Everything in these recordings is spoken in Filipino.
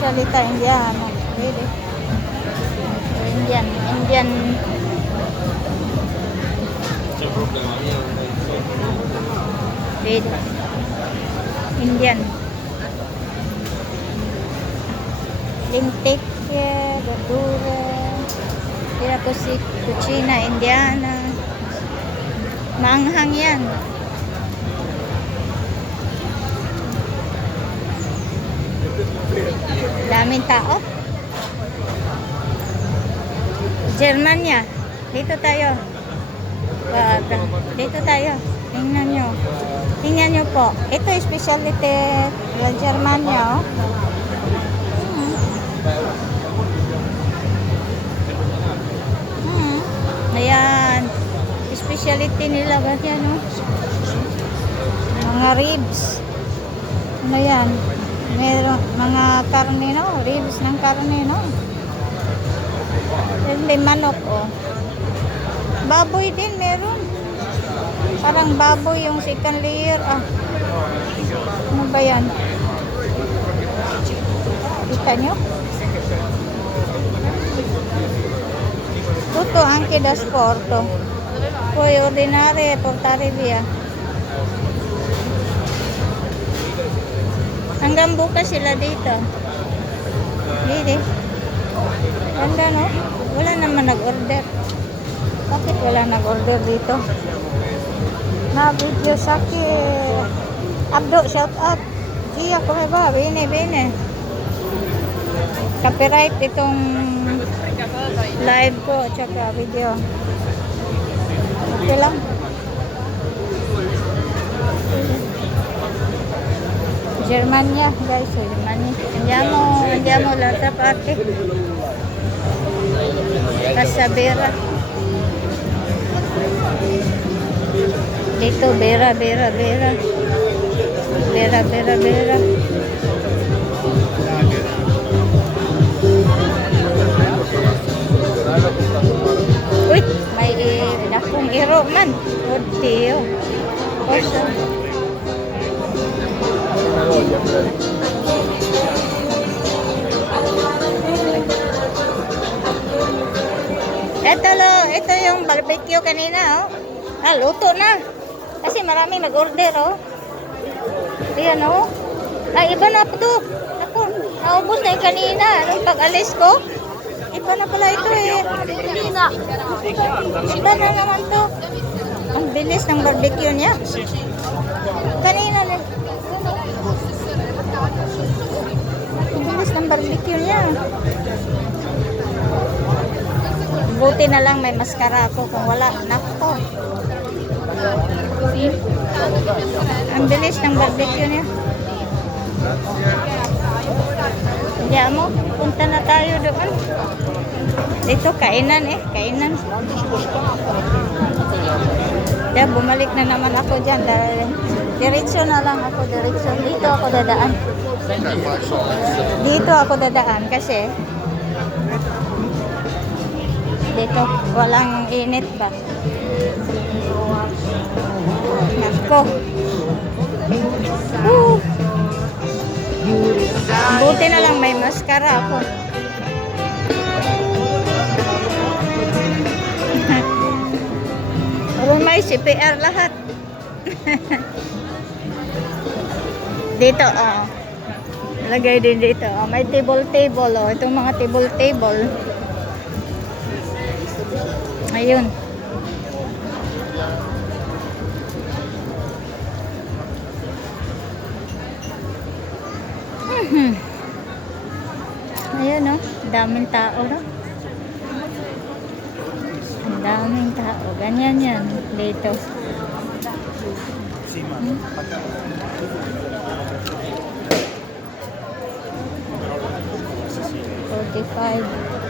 specialita Indiano. Pwede. Indian. Pwede. Indian. Lintik, verdura. Kaya po si Cucina Indiana. Manghang yan. Daming tao. Germania. Dito tayo. Dito tayo. Tingnan nyo. Tingnan nyo po. Ito yung specialty ng Germania. Oh. Ayan. Specialty nila ba yan? Oh? Mga ribs. Ano yan? Meron mga karne, no? Ribs ng karne, no? May manok, oh. Baboy din meron. Parang baboy yung second layer, ah. Ano ba yan? Kita nyo? Tuto anche da sporto. Puoi ordinare e portare via. Hanggang bukas sila dito. Dito. Ganda, no? Wala naman nag-order. Bakit wala nag-order dito? Na video saki. Abdo, shout out. Gia, come va? Bene. Copyright itong live ko tsaka video. Okay lang. Germania, guys. Germania. Andiamo l'altra parte. Casabera. Dito, Bera. Uy, may dakong iro man. Oddio. Oso. Ito yung barbecue kanina, oh. Ah, luto na. Kasi maraming nag-order, oh. Ayan, oh. Ay, iba na po to. Ako, naubos na yung kanina. Nung pag-alis ko, iba na pala ito, eh. Iba na naman to. Ang bilis ng barbecue niya. Kanina na. Ang bilis ng barbecue niya. Buti na lang may maskara ako. Kung wala, nako. Ang bilis ng barbecue niya. Diyan mo, punta na tayo doon. Dito, kainan eh. Kainan. Diyan, bumalik na naman ako dyan. Diretso na lang ako. Diretso. Dito ako dadaan. Dito ako dadaan kasi dito, walang init ba? Nako. Buti na lang may maskara ako. Meron may CPR lahat. Dito, oh. Lagay din dito. Oh. May table, oh. Itong mga table. Ayun. Ayun, no? Daming tao, no? Ang daming tao. Ganyan yan. Dito. 45.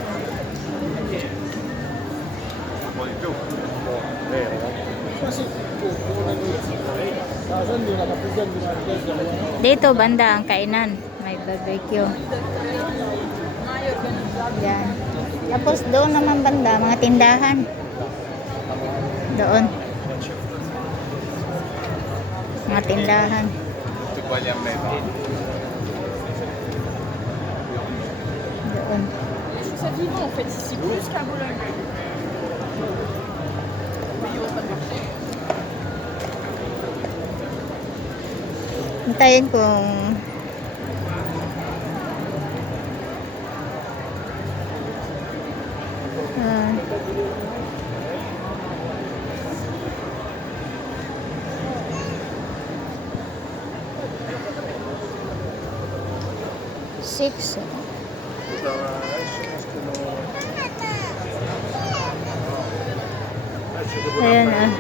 Dito banda ang kainan, may barbecue. Yan. Tapos doon naman banda mga tindahan. Doon. Mga tindahan. vivant en fait, ici, plus qu'à Boulogne. Oui, au pas de marché. Hintayin kung ah, six. Ayan ah.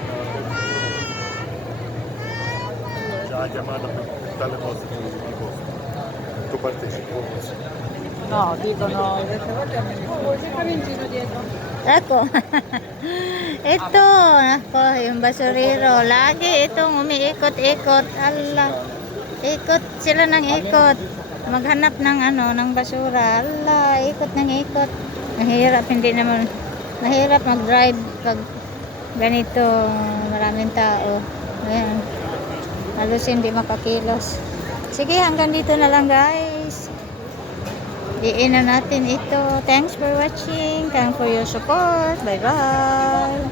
Già chiamata dalle poste di posto. Tu partecipi con questo. No, dicono queste volte a me. Oh, sempre in giro dietro. Ako. Ito, ako, yung basurero. Lagi itong umiikot-ikot. Allah. Ikot sila ng ikot. Maghanap ng ano, ng basura. Allah, ikot ng ikot. Mahirap, hindi naman. Mahirap mag-drive pag ganito, maraming tao. Ayan. Halos hindi makakilos. Sige, hanggang dito na lang guys. Diin na natin ito. Thanks for watching. Thanks for your support. Bye-bye.